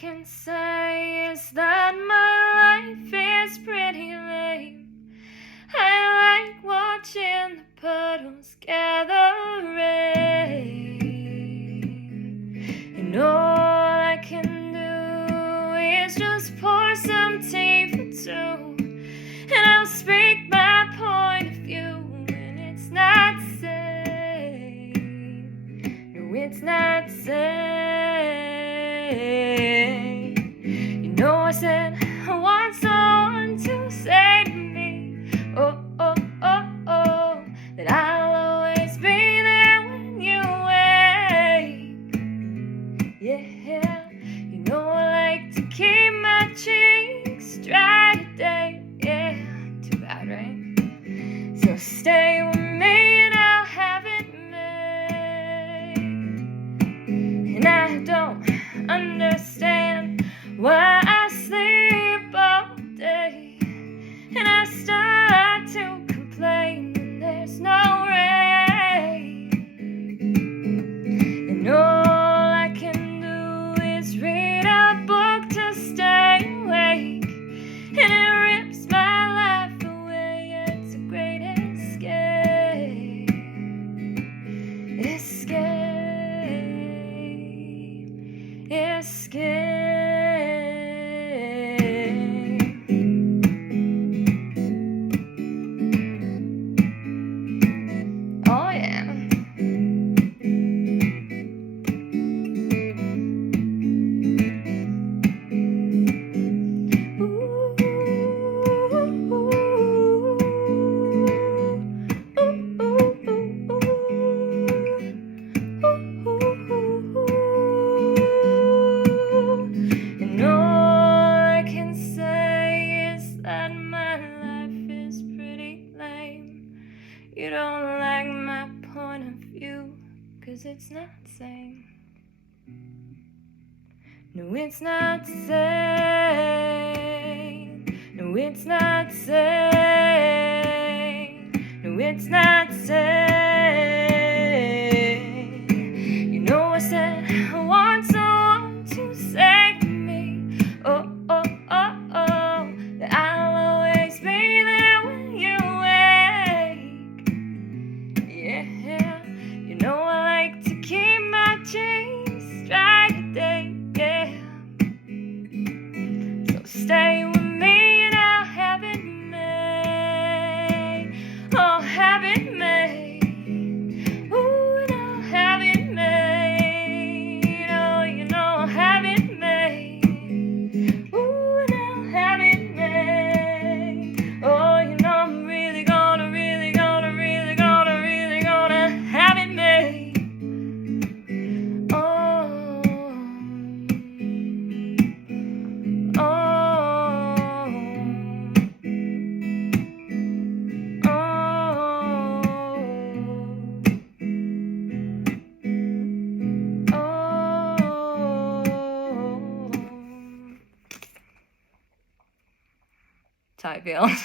can say is that my life is pretty lame. I like watching the puddles gather rain, and all I can do is just pour some tea for two, and I'll speak my point of view, and it's not safe. No, it's not safe. You know I said I want someone to say to me, oh, oh, oh, oh, that I'll always be there when you wake. Yeah, you know I like to keep my cheeks dry today. Yeah, too bad, right? So stay with me and I'll have it made. And I don't understand why I sleep all day, and I start to complain when there's no rain, and all I can do is read a book to stay awake, and it rips my life away. It's a great escape. Escape. Oh yeah. And all I can say is that my life is pretty lame. You don't like my point of view, 'cause it's not sane. No, it's not sane. No, it's not sane. No, it's not sane. You know I said I want someone to say to me, oh, oh, oh, oh, that I'll always be there when you wake. Yeah, you know I like to keep my cheeks dry today. Yeah, so stay with me and I'll have it made. I'll have it made. Ooh, and I'll have it made. Oh, you know I'll have it made. Ooh, and I'll have it made. Oh, you know I'm really gonna have it made. Oh, oh, oh. Tight feels.